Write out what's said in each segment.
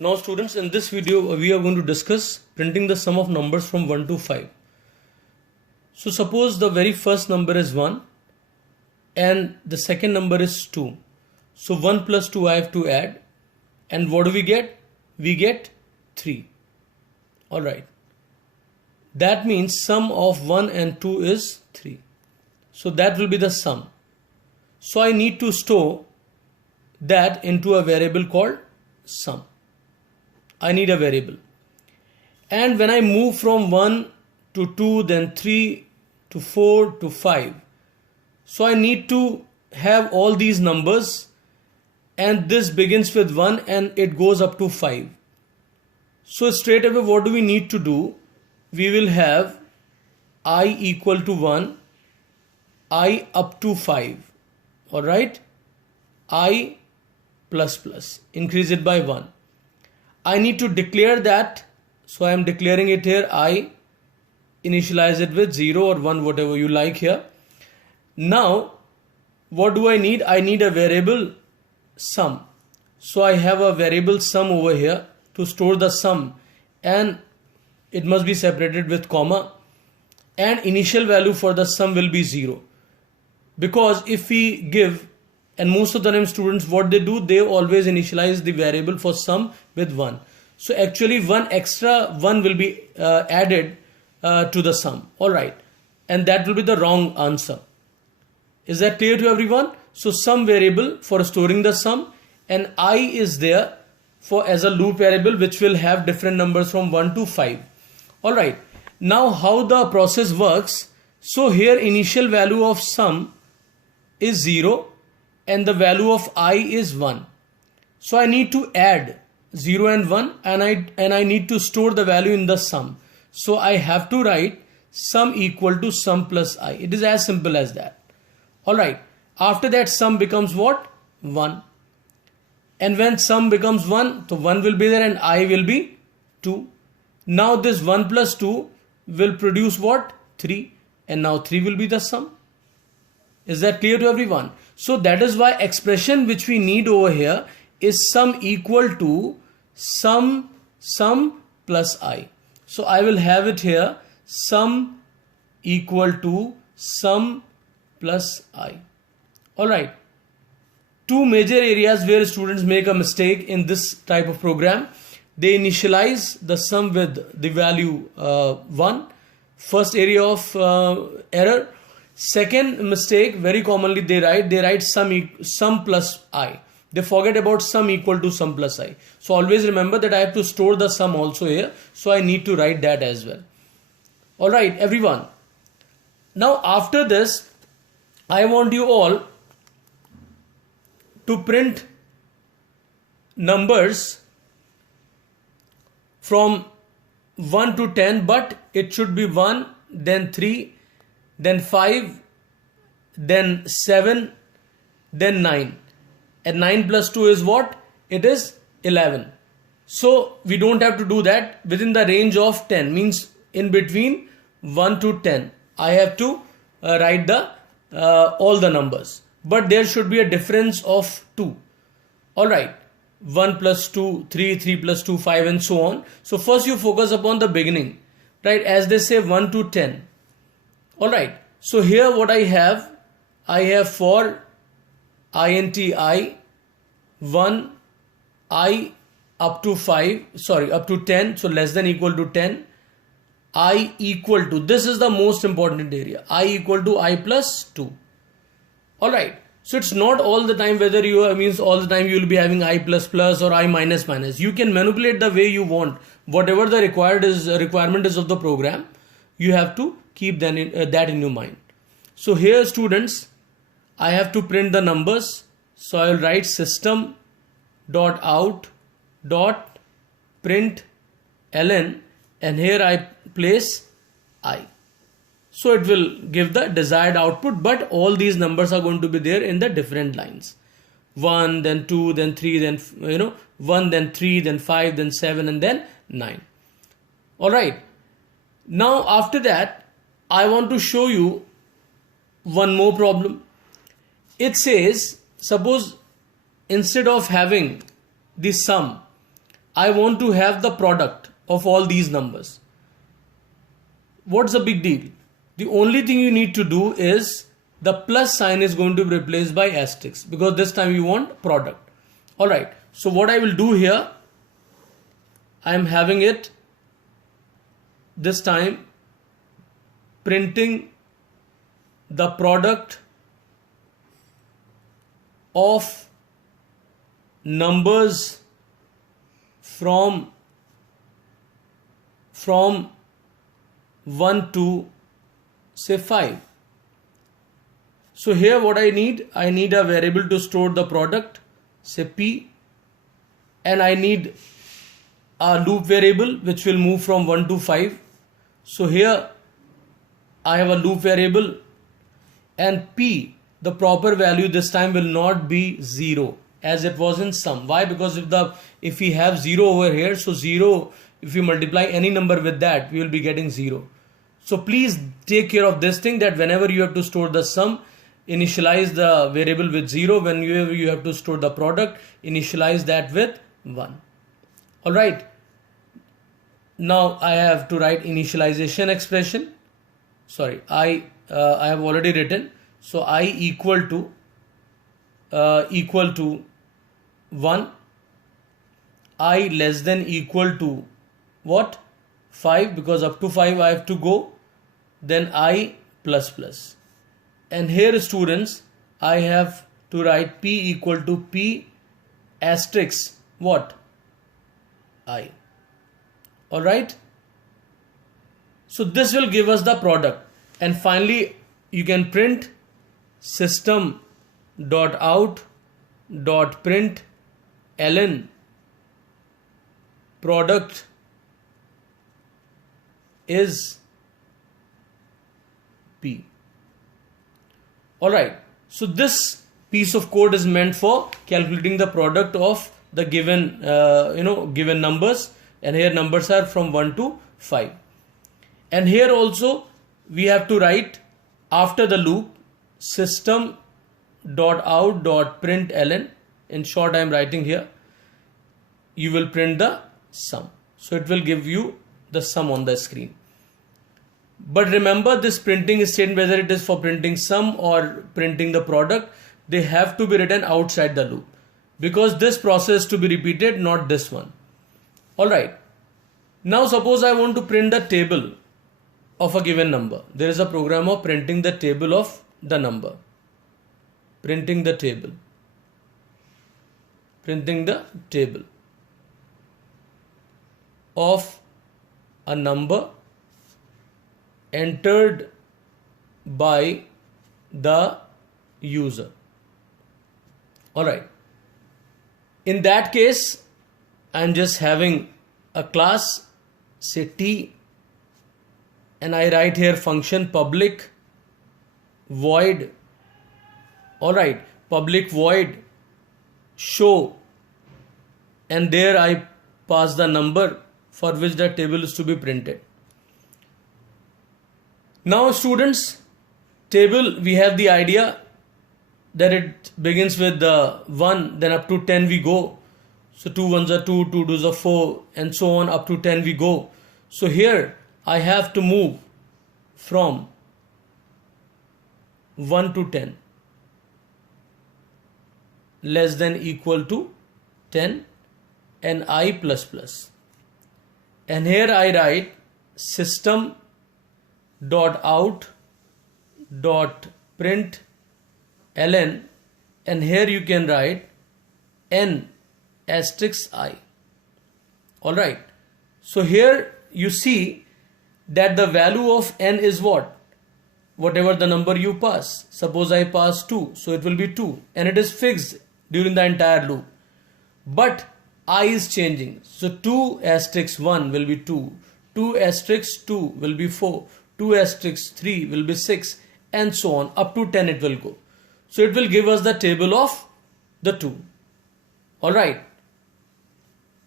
Now students, in this video we are going to discuss printing the sum of numbers from 1 to 5. So suppose the very first number is 1 and the second number is 2. So 1 plus 2 I have to add, and what do we get? We get 3. Alright. That means sum of 1 and 2 is 3. So that will be the sum. So I need to store that into a variable called sum. I need a variable. And when I move from 1 to 2, then 3 to 4 to 5, so I need to have all these numbers, and this begins with 1 and it goes up to 5. So straight away what do we need to do? We will have I equal to 1, I up to 5. Alright? I plus plus. Increase it by 1. I need to declare that, so I am declaring it here. I initialize it with 0 or 1, whatever you like here. Now what do I need? I need a variable sum. So I have a variable sum over here to store the sum, and it must be separated with comma, and initial value for the sum will be 0, because if we give, and most of the time students what they do, they always initialize the variable for sum with 1. So actually one extra 1 will be added to the sum. Alright. And that will be the wrong answer. Is that clear to everyone? So sum variable for storing the sum, and I is there for as a loop variable which will have different numbers from 1 to 5. Alright. Now how the process works? So here initial value of sum is 0 and the value of I is 1. So I need to add 0 and 1, and I need to store the value in the sum. So I have to write sum equal to sum plus I. It is as simple as that. Alright. After that sum becomes what? 1. And when sum becomes 1, so 1 will be there and I will be 2. Now this 1 plus 2 will produce what? 3. And now 3 will be the sum. Is that clear to everyone? So that is why expression which we need over here is sum equal to sum plus I. So I will have it here, sum equal to sum plus I. Alright. Two major areas where students make a mistake in this type of program. They initialize the sum with the value 1. First area of error. Second mistake, very commonly they write sum plus I. They forget about sum equal to sum plus I. So always remember that I have to store the sum also here. So I need to write that as well. Alright everyone. Now after this, I want you all to print numbers from 1 to 10, but it should be 1, then 3, then 5, then 7, then 9. And 9 plus 2 is what? It is 11. So we don't have to do that. Within the range of 10, means in between 1 to 10, I have to write the all the numbers. But there should be a difference of 2. Alright. 1 plus 2, 3, 3 plus 2, 5 and so on. So first you focus upon the beginning. Right. As they say 1 to 10. Alright. So here what I have for int I 1, I up to 5, sorry, up to 10, so less than equal to 10, I equal to, this is the most important area, I equal to I plus 2. Alright, so it's not all the time whether you, means all the time you will be having I plus plus or I minus minus. You can manipulate the way you want. Whatever the requirement is of the program, you have to keep that in your mind. So here students, I have to print the numbers. So I will write system.out.println, and here I place I. So it will give the desired output, but all these numbers are going to be there in the different lines. 1, then 2, then 3, then 1, then 3, then 5, then 7, and then 9. Alright. Now after that, I want to show you one more problem. It says, suppose instead of having the sum, I want to have the product of all these numbers. What's the big deal? The only thing you need to do is the plus sign is going to be replaced by asterisk, because this time you want product. Alright, so what I will do here, I am having it this time printing the product of numbers from 1 to say 5. So here what I need a variable to store the product, say p, and I need a loop variable which will move from 1 to 5. So here I have a loop variable, and p, the proper value this time will not be 0 as it was in sum. Why? Because if we have 0 over here, so 0, if we multiply any number with that, we will be getting 0. So please take care of this thing, that whenever you have to store the sum, initialize the variable with 0. When you have to store the product, initialize that with 1. Alright. Now I have to write initialization expression. Sorry, I have already written. So I equal to 1, I less than equal to what? 5, because up to 5 I have to go, then I plus plus. And here students, I have to write p equal to p asterisk what? I. Alright. So this will give us the product. And finally you can print system.out.println product is p. Alright, so this piece of code is meant for calculating the product of the given given numbers, and here numbers are from 1 to 5. And here also we have to write after the loop system.out.println. In short, I am writing here, you will print the sum. So it will give you the sum on the screen. But remember, this printing statement, whether it is for printing sum or printing the product, they have to be written outside the loop, because this process to be repeated, not this one. Alright. Now suppose I want to print the table of a given number. There is a program of printing the table of the number. Printing the table of a number entered by the user. Alright. In that case, I am just having a class, say t, and I write here function public void, alright, public void show, and there I pass the number for which the table is to be printed. Now students, table, we have the idea that it begins with the 1, then up to 10 we go. So 2 ones are 2, 2 twos are 4, and so on up to 10 we go. So here I have to move from 1 to 10 less than equal to 10 and I plus plus. And here I write system.out.println, and here you can write n asterisk I. Alright. So here you see that the value of n is what? Whatever the number you pass. Suppose I pass 2, so it will be 2, and it is fixed during the entire loop. But I is changing. So 2 asterisk 1 will be 2, 2 asterisk 2 will be 4, 2 asterisk 3 will be 6, and so on up to 10 it will go. So it will give us the table of the 2. Alright.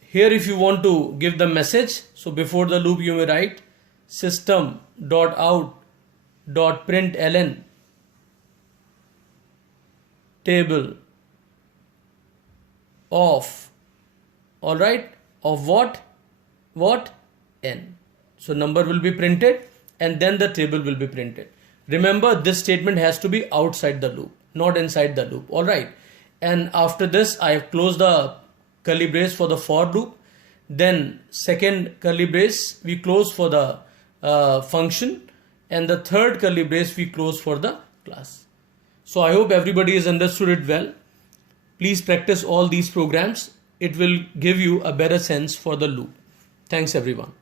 Here if you want to give the message, so before the loop you may write system.out.println table of, alright, of what n. So number will be printed and then the table will be printed. Remember, this statement has to be outside the loop, not inside the loop. All right. And after this, I have closed the curly brace for the for loop. Then second curly brace we close for the function, and the third curly brace we close for the class. So I hope everybody has understood it well. Please practice all these programs. It will give you a better sense for the loop. Thanks everyone.